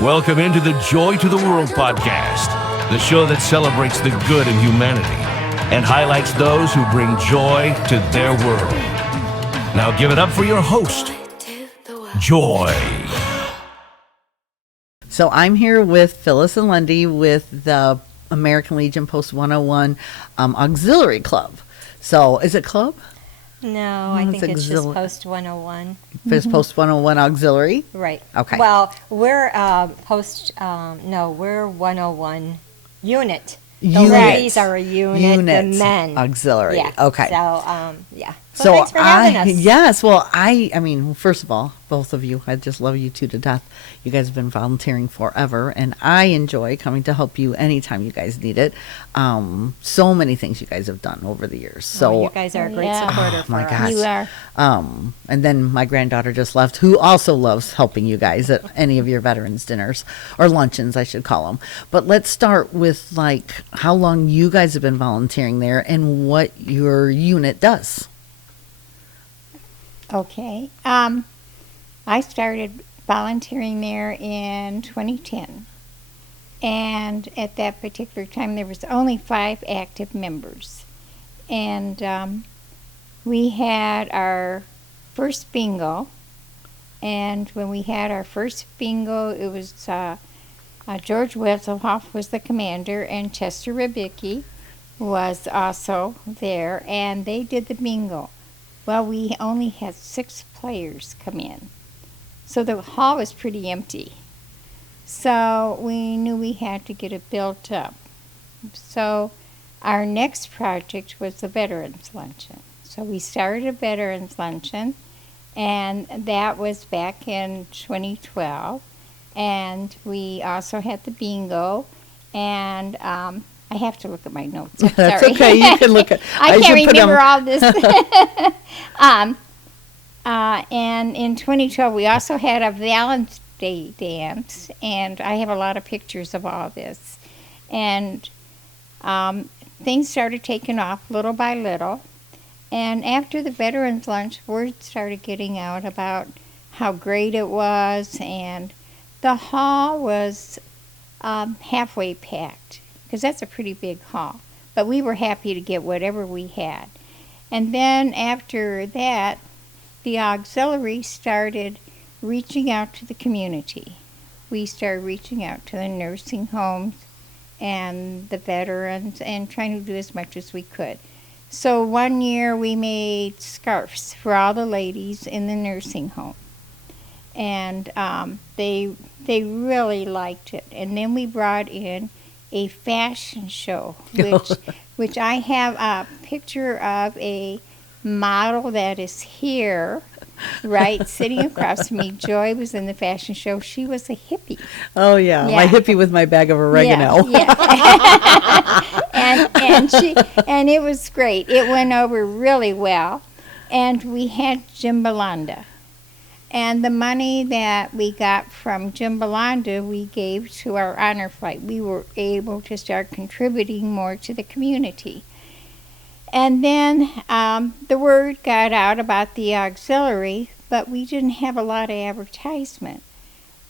Welcome into the Joy to the World podcast, the show that celebrates the good in humanity and highlights those who bring joy to their world. Now give it up for your host, Joy. So I'm here with Phyllis and Lendy with the American Legion Post 101 Auxiliary Club. So is it club? No, I think it's just Post 101. It's Post 101 Auxiliary? Right. Okay. Well, we're we're 101 unit. The ladies are a unit, the men. Auxiliary. Yeah. Okay. So, yeah. So thanks for having us. Yes. Well, I mean, first of all, both of you, I just love you two to death. You guys have been volunteering forever, and I enjoy coming to help you anytime you guys need it. So many things you guys have done over the years. So you guys are a great supporter for us. Gosh. You are. And then my granddaughter just left, who also loves helping you guys at any of your veterans dinners, or luncheons, I should call them. But let's start with, like, how long you guys have been volunteering there and what your unit does. Okay. I started volunteering there in 2010. And at that particular time, there was only 5 active members. And we had our first bingo. And when we had our first bingo, it was George Wetzelhoff was the commander, and Chester Ribicki was also there, and they did the bingo. Well, we only had 6 players come in. So the hall was pretty empty. So we knew we had to get it built up. So our next project was the Veterans Luncheon. So we started a Veterans Luncheon, and that was back in 2012. And we also had the bingo, and I have to look at my notes. I'm That's sorry. okay. You can look at. I can't remember all this. And in 2012, we also had a Valentine's Day dance, and I have a lot of pictures of all this. And things started taking off little by little. And after the Veterans Lunch, word started getting out about how great it was, and the hall was halfway packed, because that's a pretty big hall. But we were happy to get whatever we had. And then after that, the auxiliary started reaching out to the community. We started reaching out to the nursing homes and the veterans and trying to do as much as we could. So one year we made scarves for all the ladies in the nursing home. And they really liked it. And then we brought in a fashion show, which I have a picture of a model that is here, right, sitting across from me. Joy was in the fashion show. She was a hippie. Oh, yeah. My hippie with my bag of oregano. Yeah. and it was great. It went over really well. And we had Jimbalanda. And the money that we got from Jimbalanda, we gave to our honor flight. We were able to start contributing more to the community. And then the word got out about the auxiliary, but we didn't have a lot of advertisement.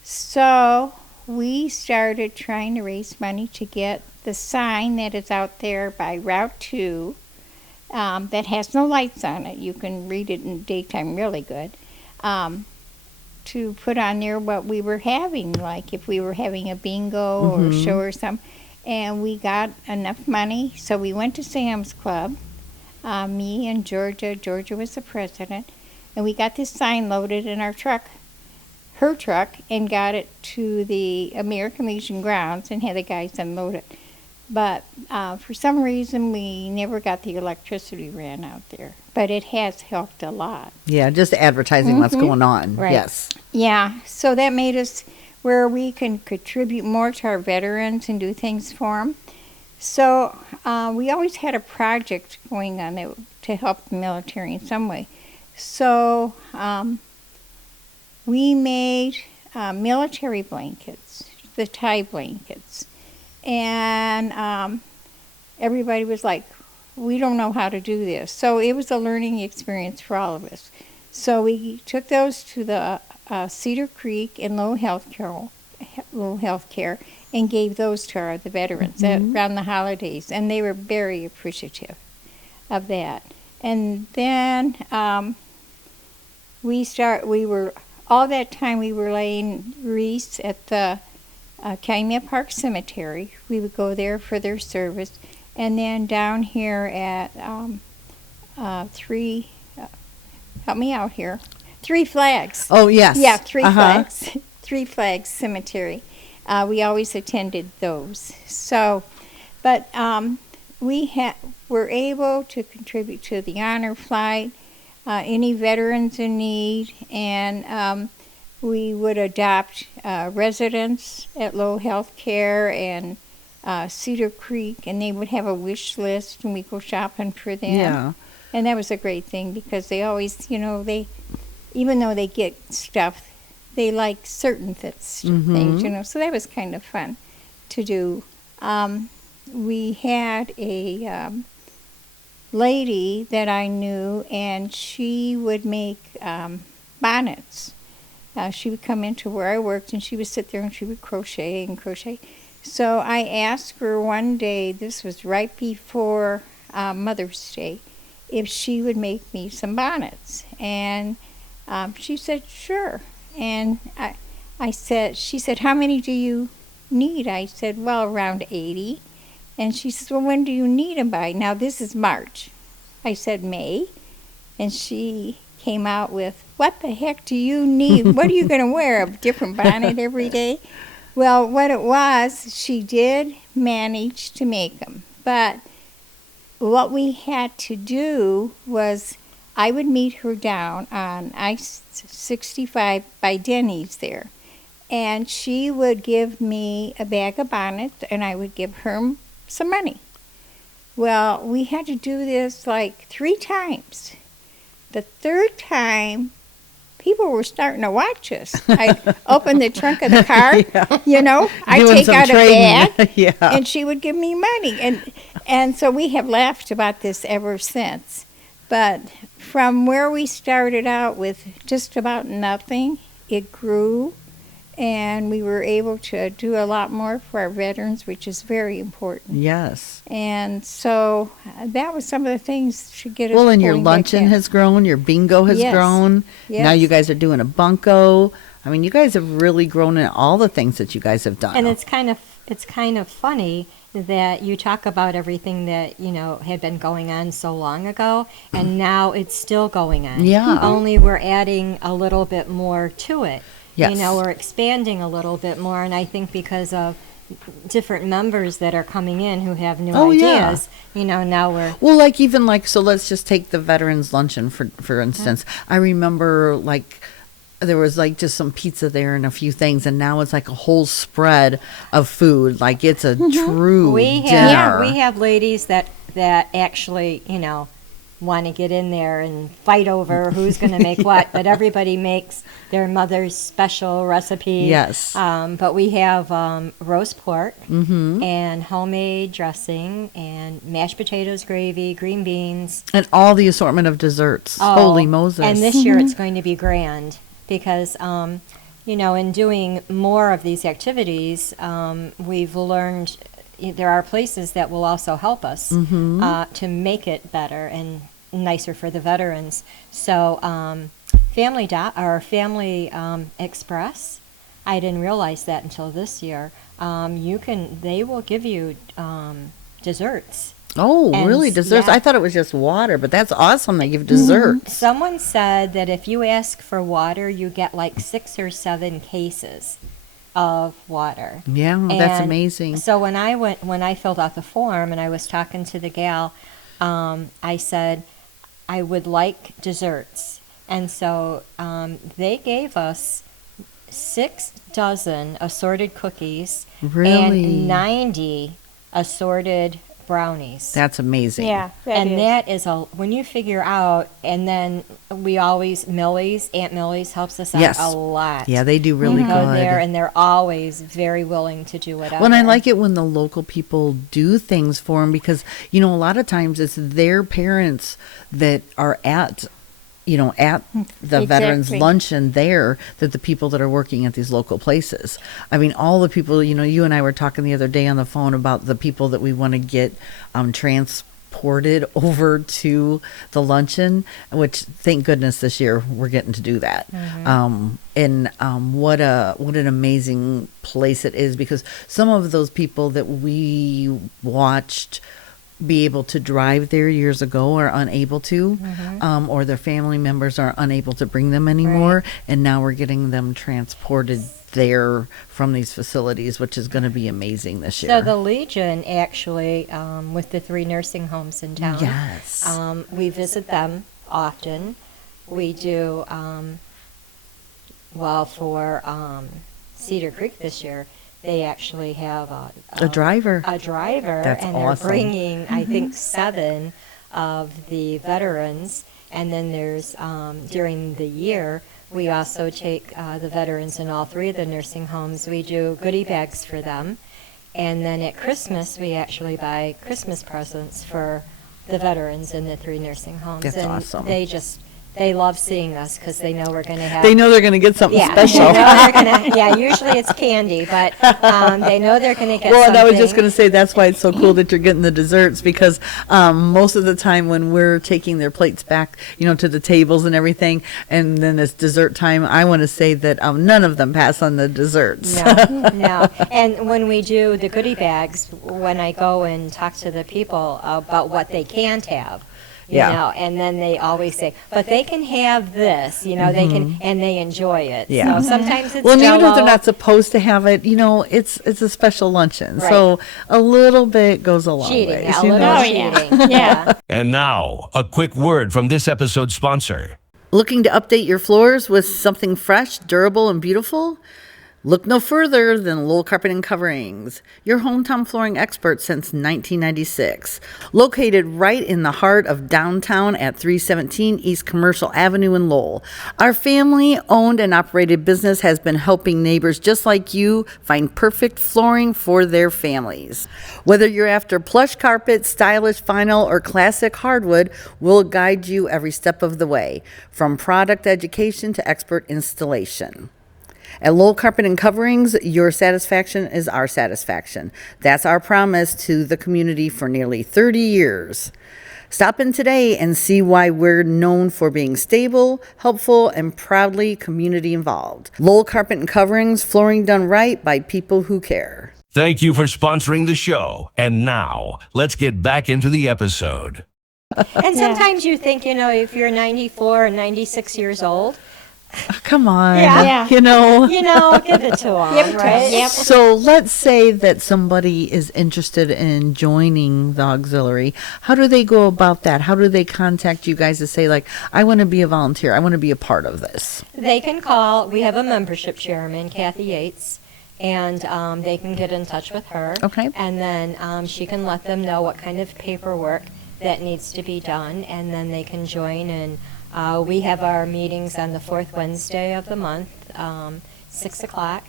So we started trying to raise money to get the sign that is out there by Route 2 that has no lights on it. You can read it in the daytime really good. To put on there what we were having, like if we were having a bingo or a show or something. And we got enough money, so we went to Sam's Club, me and Georgia. Georgia was the president. And we got this sign loaded in our truck, her truck, and got it to the American Legion grounds and had the guys unload it. But for some reason, we never got the electricity ran out there. But it has helped a lot. Yeah, just advertising what's going on. Right. Yes. Yeah, so that made us where we can contribute more to our veterans and do things for them. So we always had a project going on to help the military in some way. So we made military blankets, the tie blankets. And everybody was like, we don't know how to do this. So it was a learning experience for all of us. So we took those to the Cedar Creek in Lowell Health Lowell Healthcare and gave those to the veterans around the holidays, and they were very appreciative of that. And then all that time we were laying wreaths at the Calumet Park Cemetery. We would go there for their service, and then down here at help me out here, Three Flags. Oh, yes. Yeah, Three Flags. Three Flags Cemetery. We always attended those. So, but we were able to contribute to the honor flight, any veterans in need, and we would adopt residents at Lowell Healthcare and Cedar Creek, and they would have a wish list, and we go shopping for them. Yeah. And that was a great thing because they always, even though they get stuff, they like certain things, so that was kind of fun to do. We had a lady that I knew, and she would make bonnets. She would come into where I worked, and she would sit there and she would crochet and crochet. So I asked her one day, this was right before Mother's Day, if she would make me some bonnets. And she said, sure. And she said, how many do you need? I said, well, around 80. And she says, well, when do you need them by? Now, this is March. I said, May. And she came out with, what the heck do you need? What are you going to wear, a different bonnet every day? Well, what it was, she did manage to make them. But what we had to do was I would meet her down on I-65 by Denny's there. And she would give me a bag of bonnets, and I would give her some money. Well, we had to do this like 3 times. The third time, people were starting to watch us. I'd open the trunk of the car, I'd take out a bag, and she would give me money. And so we have laughed about this ever since. But from where we started out with just about nothing, it grew, and we were able to do a lot more for our veterans, which is very important. Yes. And so that was some of the things to get us Well, and your going back luncheon then. has grown, your bingo has grown. Yes. Now you guys are doing a bunko. I mean, you guys have really grown in all the things that you guys have done. And it's kind of funny that you talk about everything that, had been going on so long ago, and now it's still going on. Yeah. Only we're adding a little bit more to it. Yes. We're expanding a little bit more, and I think because of different members that are coming in who have new ideas, now we're... Well, so let's just take the Veterans Luncheon, for instance. I remember, there was just some pizza there and a few things, and now it's like a whole spread of food. Like it's a true dinner. We have ladies that actually, want to get in there and fight over who's going to make what, but everybody makes their mother's special recipe. Yes. But we have roast pork and homemade dressing and mashed potatoes, gravy, green beans. And all the assortment of desserts. Holy Moses. And this year it's going to be grand because, in doing more of these activities, we've learned there are places that will also help us to make it better and nicer for the veterans. So Family Express, I didn't realize that until this year. They will give you desserts. Oh, And really? Desserts? yeah. I thought it was just water, but that's awesome. They give desserts. Someone said that if you ask for water, you get 6 or 7 cases of water. Yeah, that's And amazing. So when I filled out the form and I was talking to the gal, I said I would like desserts, and so they gave us 6 dozen assorted cookies Really? and 90 assorted brownies. That's amazing. Yeah, That is when you figure out, and then we always, Aunt Millie's helps us out Yes. a lot. Yeah, they do really We go good. there, and they're always very willing to do whatever. Well, and I like it when the local people do things for them because, a lot of times it's their parents that are at, at the Veterans Exactly. Luncheon there, that the people that are working at these local places. I mean, all the people, you and I were talking the other day on the phone about the people that we want to get transported over to the luncheon, which thank goodness this year we're getting to do that. What an amazing place it is, because some of those people that we watched be able to drive there years ago are unable to, or their family members are unable to bring them anymore. Right. And now we're getting them transported there from these facilities, which is going to be amazing this year. So the Legion actually, with the 3 nursing homes in town, Yes. we visit them often. We do, for Cedar Creek this year, they actually have A driver. A driver, That's and awesome. they're bringing, I think, 7 of the veterans. And then there's during the year, we also take the veterans in all 3 of the nursing homes. We do goodie bags for them, and then at Christmas we actually buy Christmas presents for the veterans in the 3 nursing homes. That's and awesome. They love seeing us because they know we're going to have. They know they're going to get something special. They know they're gonna, usually it's candy, but they know they're going to get Well, and something. I was just going to say that's why it's so cool that you're getting the desserts, because most of the time when we're taking their plates back, to the tables and everything, and then it's dessert time, I want to say that none of them pass on the desserts. No. And when we do the goodie bags, when I go and talk to the people about what they can't have, and then they always say, but they can have this, they can, and they enjoy it. Yeah. So sometimes it's Well, and even if they're Jell-O. not supposed to have it, it's a special luncheon, Right. so a little bit goes a long Cheating, ways. a little Oh, yeah. cheating. Yeah. And now, a quick word from this episode's sponsor. Looking to update your floors with something fresh, durable, and beautiful? Look no further than Lowell Carpet and Coverings, your hometown flooring expert since 1996. Located right in the heart of downtown at 317 East Commercial Avenue in Lowell. Our family-owned and operated business has been helping neighbors just like you find perfect flooring for their families. Whether you're after plush carpet, stylish vinyl, or classic hardwood, we'll guide you every step of the way, from product education to expert installation. At Lowell Carpet and Coverings, your satisfaction is our satisfaction. That's our promise to the community for nearly 30 years. Stop in today and see why we're known for being stable, helpful, and proudly community involved. Lowell Carpet and Coverings, flooring done right by people who care. Thank you for sponsoring the show. And now, let's get back into the episode. And sometimes you think, if you're 94 and 96 years old, Come on. Yeah. give it to them, right? Yep. So let's say that somebody is interested in joining the auxiliary. How do they go about that? How do they contact you guys to say, like, I want to be a volunteer, I want to be a part of this? They can call. We have a membership chairman, Kathy Yates, and they can get in touch with her. Okay. And then she can let them know what kind of paperwork that needs to be done, and then they can join. And we have our meetings on the 4th Wednesday of the month, 6 o'clock.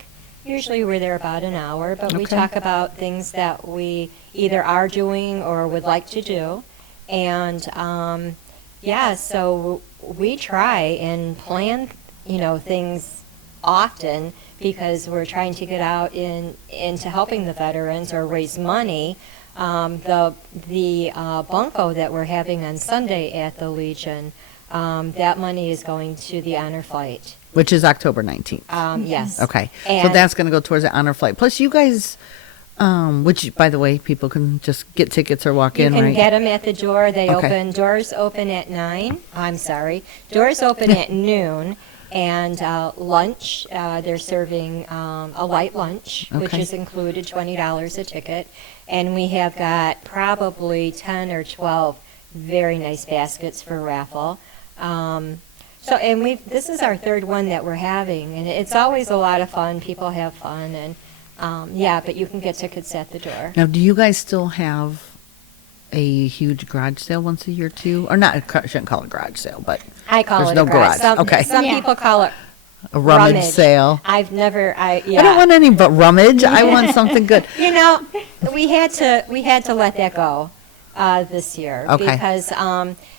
Usually we're there about an hour, but we Okay. talk about things that we either are doing or would like to do. And so we try and plan, things often, because we're trying to get out into helping the veterans or raise money. The Bunko that we're having on Sunday at the Legion, that money is going to the honor flight. Which is October 19th. Yes. Okay. So And- that's going to go towards the honor flight. Plus, you guys, which, by the way, people can just get tickets or walk You in, can right? get them at the door. Doors open at 9. Doors open at noon. And lunch, they're serving a light lunch, which Okay. is included, $20 a ticket. And we have got probably 10 or 12 very nice baskets for raffle. This is our 3rd one that we're having, and it's always a lot of fun. People have fun, and but you can get tickets at the door. Now, do you guys still have a huge garage sale once a year, too? Or not, I shouldn't call it a garage sale, but I call There's it no a garage. garage. Okay. Some Yeah. people call it a rummage sale. I've never, I don't want any but rummage. I want something good. we had to let that go this year. Okay. Because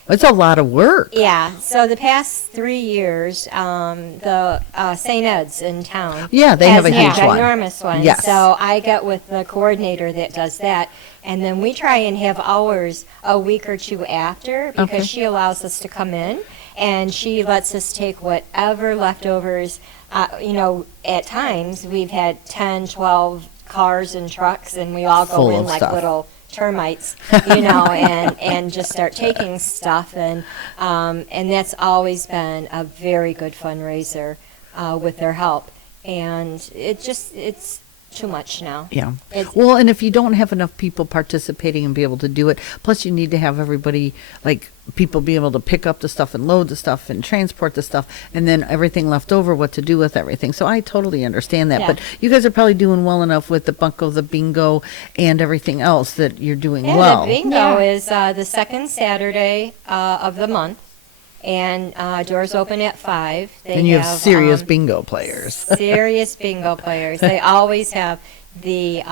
It's a lot of work. yeah, so the past 3 years, the St. Ed's in town. Yeah, they have a has huge one. enormous one. Yes. So I get with the coordinator that does that, and then we try and have ours a week or two after because Okay. she allows us to come in, and she lets us take whatever leftovers. At times we've had 10, 12 cars and trucks, and we all go Full in of like stuff. little termites, and just start taking stuff, and that's always been a very good fundraiser with their help, and it's too much now. Yeah. It's- Well, and if you don't have enough people participating and be able to do it, plus you need to have everybody, like people be able to pick up the stuff and load the stuff and transport the stuff, and then everything left over, what to do with everything. So I totally understand that. Yeah. But you guys are probably doing well enough with the Bunko, the bingo, and everything else that you're doing Yeah, well. the bingo Yeah. is the second Saturday of the month, and doors open at 5. They And you have serious um, bingo players. serious bingo players. They always have the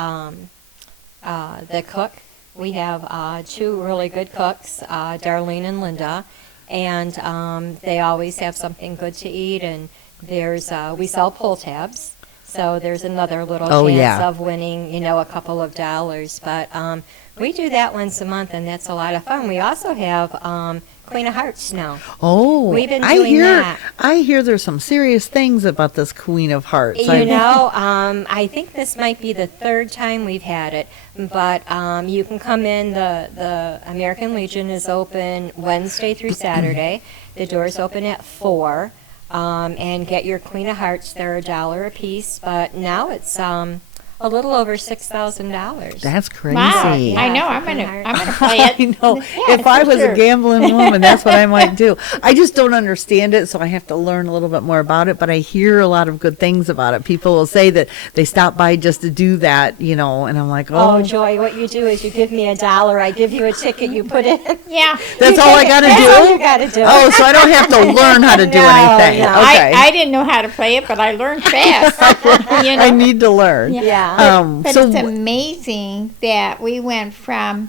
cook. We have 2 really good cooks, Darlene and Linda, and they always have something good to eat. And there's we sell pull tabs, so there's another little Oh, chance yeah. of winning, a couple of dollars. But we do that once a month, and that's a lot of fun. We also have Queen of Hearts now. Oh, We've been I doing hear, that. I hear there's some serious things about this Queen of Hearts. I think this might be the 3rd time we've had it, but you can come in. The American Legion is open Wednesday through Saturday. The doors open at 4, and get your Queen of Hearts. They're $1 a piece, but now it's a little over $6,000. That's crazy. Wow. Yeah, I know. for I'm Queen gonna Hearts. play it. I know. Yeah, If I for was sure. a gambling woman, that's what I might do. I just don't understand it, so I have to learn a little bit more about it. But I hear a lot of good things about it. People will say that they stop by just to do that, and I'm like, Oh, Joy, what you do is you give me $1, I give you a ticket, you put it in. Yeah. that's all I got to That's all you do. got to do. Oh, so I don't have to learn how to do No, anything. no. Okay, I didn't know how to play it, but I learned fast. I need to learn. Yeah. But So it's amazing that we went from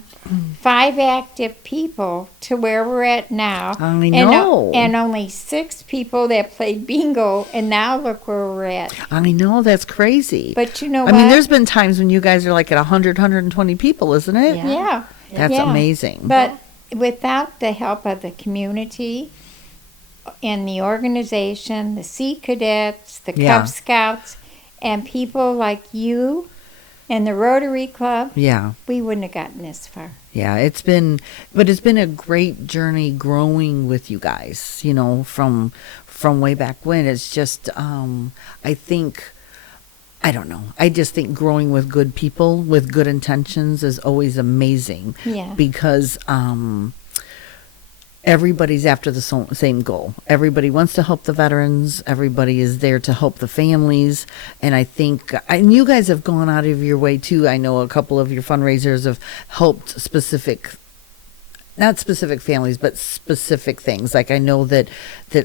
5 active people to where we're at now. I And, know. and only 6 people that played bingo, and now look where we're at. I know that's crazy. But you know I what? mean, there's been times when you guys are like at 100, 120 people, isn't it? Yeah. Yeah. That's Yeah. amazing. But without the help of the community and the organization, the Sea Cadets, the Yeah. Cub Scouts, and people like you and the Rotary Club, Yeah. we wouldn't have gotten this far. Yeah, it's been a great journey growing with you guys, from way back when. It's just, I don't know. I just think growing with good people with good intentions is always amazing. Yeah. Because, everybody's after the same goal. Everybody wants to help the veterans. Everybody is there to help the families. And I think, and you guys have gone out of your way too. I know a couple of your fundraisers have helped not specific families, but specific things. Like I know that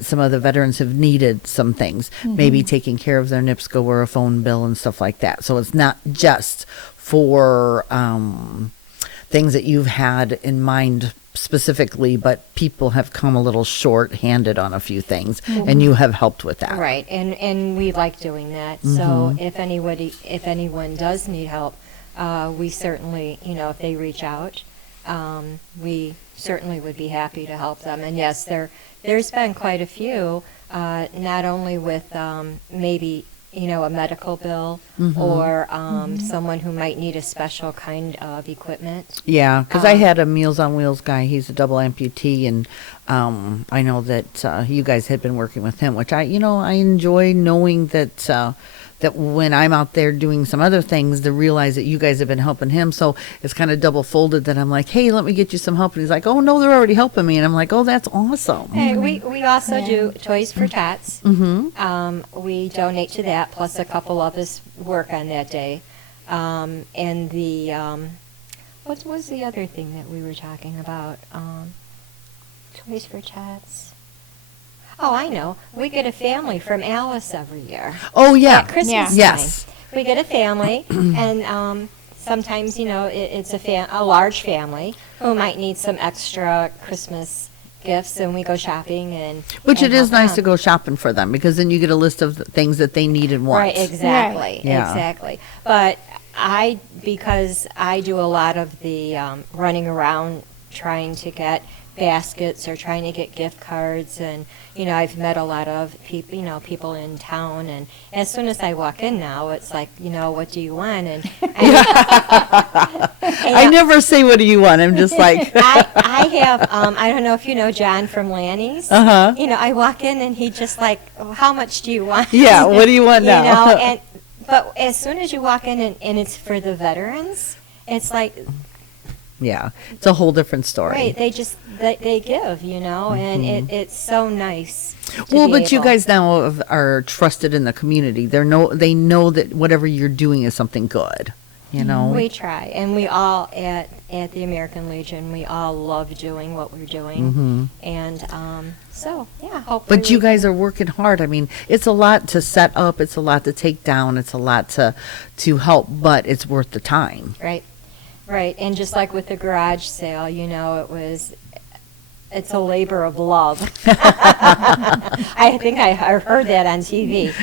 some of the veterans have needed some things, maybe taking care of their NIPSCO or a phone bill and stuff like that. So it's not just for things that you've had in mind specifically, but people have come a little short-handed on a few things, and you have helped with that. Right, and we like doing that. So if anyone does need help, we certainly, if they reach out, we certainly would be happy to help them. And yes, there's been quite a few, not only with maybe a medical bill or someone who might need a special kind of equipment. Yeah, because I had a Meals on Wheels guy. He's a double amputee, and I know that you guys had been working with him, which I enjoy knowing that that when I'm out there doing some other things, to realize that you guys have been helping him. So it's kind of double folded that I'm like, hey, let me get you some help. And he's like, oh, no, they're already helping me. And I'm like, oh, that's awesome. Hey, we also do Toys for Tots. Mm-hmm. We donate to that, plus a couple of us work on that day. And the, what was the other thing that we were talking about? Toys for Tots. Oh, I know. We get a family from Alice every year. Oh, yeah. At Christmas Yeah. time. Yes. We get a family, and sometimes, it's a large family who might need some extra Christmas gifts, and we go shopping Which and it is help nice them. to go shopping for them, because then you get a list of things that they need and want. Right, exactly, Yeah. exactly. But because I do a lot of the running around trying to get baskets or trying to get gift cards, and I've met a lot of people in town, and as soon as I walk in now, it's like, what do you want? And I never say, what do you want? I'm just like, I have I don't know if you know John from Lanny's. Uh-huh. I walk in and he just like, how much do you want? yeah, what do you want now? But as soon as you walk in and it's for the veterans, it's like, Yeah, it's a whole different story. right, they give, and it's so nice. Well, be but you able- guys now are trusted in the community. They know that whatever you're doing is something good. We try, and we all at the American Legion, we all love doing what we're doing, and so yeah. Hopefully, But you we guys are working hard. I mean, it's a lot to set up. It's a lot to take down. It's a lot to help, but it's worth the time. right, and just like with the garage sale, it's a labor of love. I think I heard that on TV,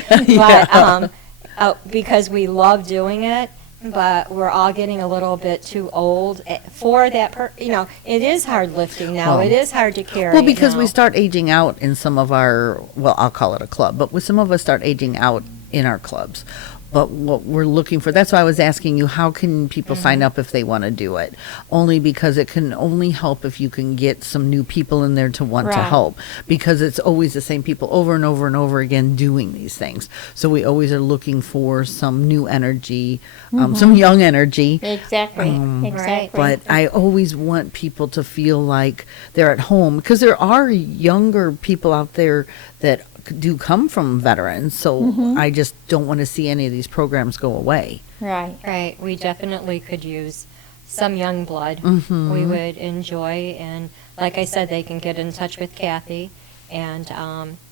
but because we love doing it. But we're all getting a little bit too old for that. It is hard lifting now. Well, it is hard to carry. Well, because we now. start aging out in some of our, I'll call it a club, but with some of us start aging out in our clubs. But what we're looking for, that's why I was asking you, how can people sign up if they want to do it? Only because it can only help if you can get some new people in there to want to Right. help. Because it's always the same people over and over and over again doing these things. So we always are looking for some new energy, some young energy. Exactly. Exactly. But I always want people to feel like they're at home, because there are younger people out there that do come from veterans. So I just don't want to see any of these programs go away. Right. Right, we definitely could use some young blood. Mm-hmm. We would enjoy, and like I said, they can get in touch with Kathy and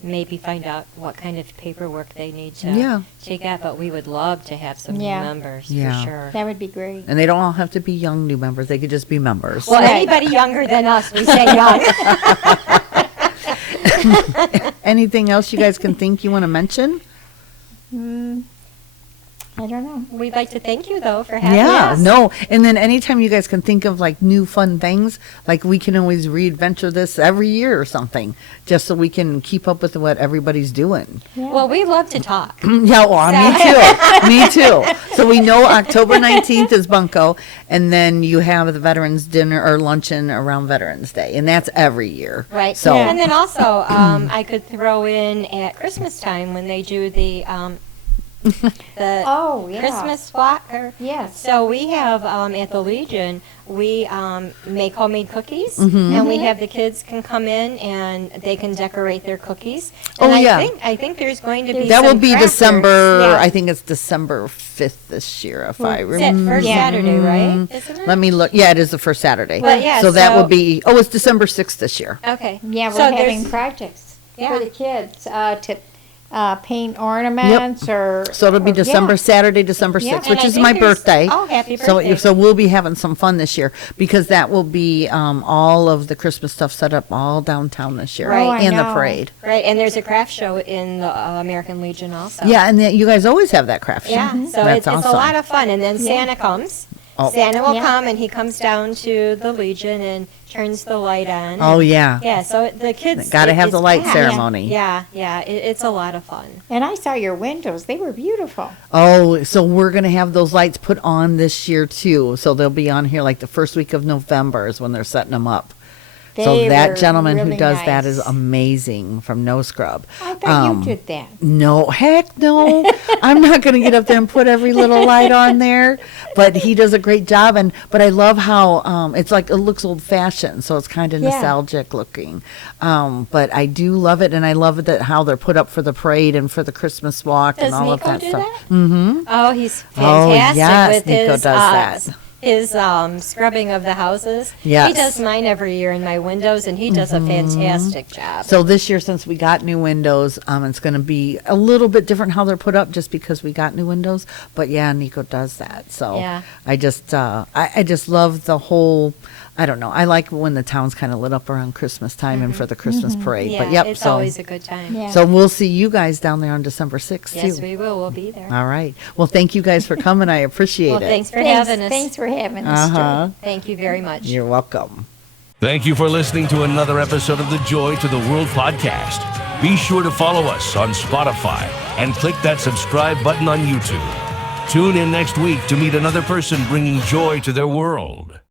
maybe find out what kind of paperwork they need to get. But we would love to have some Yeah. new members Yeah. for sure. That would be great. And they don't all have to be young new members. They could just be members. Well, Right. anybody younger than us, we say young. Anything else you guys can think you want to mention? I don't know. We'd like to thank you, though, for having Yeah, us. no. And then anytime you guys can think of like new fun things, like we can always readventure this every year or something, just so we can keep up with what everybody's doing. Well, we love to talk. Yeah, well, me too. So we know October 19th is Bunko, and then you have the Veterans Dinner or Luncheon around Veterans Day, and that's every year. Right. So And then also, I could throw in at Christmas time when they do the Oh, yeah. Christmas walk. Yes. So we have at the Legion, we make homemade cookies, and we have the kids can come in and they can decorate their cookies. Oh, And yeah. I think there's going to be that will some be crackers. December. Yeah. I think it's December 5th this year, if I It's remember. that first Saturday, right? Isn't it? Let me look. Yeah, it is the first Saturday. Well, yeah, so that so- will be. Oh, it's December 6th this year. Okay. Yeah, we're So having there's- projects Yeah. for the kids to paint ornaments or. So it'll be or- December yeah. Saturday, December 6th, Yeah. And which I is think my there's- birthday. Oh, happy birthday. So we'll be having some fun this year, because that will be all of the Christmas stuff set up all downtown this year, Right. Oh, I and the know. parade. Right, and there's a craft show in the American Legion also. Yeah, and you guys always have that craft show. Yeah, so That's it's awesome. a lot of fun. And then Santa comes. Oh. Santa will Yeah. come, and he comes down to the Legion and turns the light on. Oh and- yeah. Yeah, so the kids. Gotta have the it's light packed. ceremony. Yeah, it's a lot of fun. And I saw your windows; they were beautiful. Oh, so we're gonna have those lights put on this year too. So they'll be on here like the first week of November is when they're setting them up. So They that were gentleman who really does that is nice. amazing from No Scrub. I thought Um, you did that. No, heck no. I'm not going to get up there and put every little light on there, but he does a great job. But I love how it's like, it looks old fashioned, so it's kind of Yeah. nostalgic looking. But I do love it, and I love it that how they're put up for the parade and for the Christmas walk Does and all Nico of that do stuff. that? Mm-hmm. Oh, he's fantastic yes, with Nico his does that. his scrubbing of the houses. Yes. He does mine every year in my windows, and he does a fantastic job. So this year, since we got new windows, it's going to be a little bit different how they're put up, just because we got new windows. But yeah, Nico does that. So Yeah. I just love the whole. I don't know. I like when the town's kind of lit up around Christmas time and for the Christmas parade. Yeah, But yep, it's so always a good time. Yeah. so we'll see you guys down there on December 6th Yes, too. we will. We'll be there. All right. Well, thank you guys for coming. I appreciate Well, it. thanks for having us. Thanks for having us. Uh-huh. Thank you very much. You're welcome. Thank you for listening to another episode of the Joy to the World podcast. Be sure to follow us on Spotify and click that subscribe button on YouTube. Tune in next week to meet another person bringing joy to their world.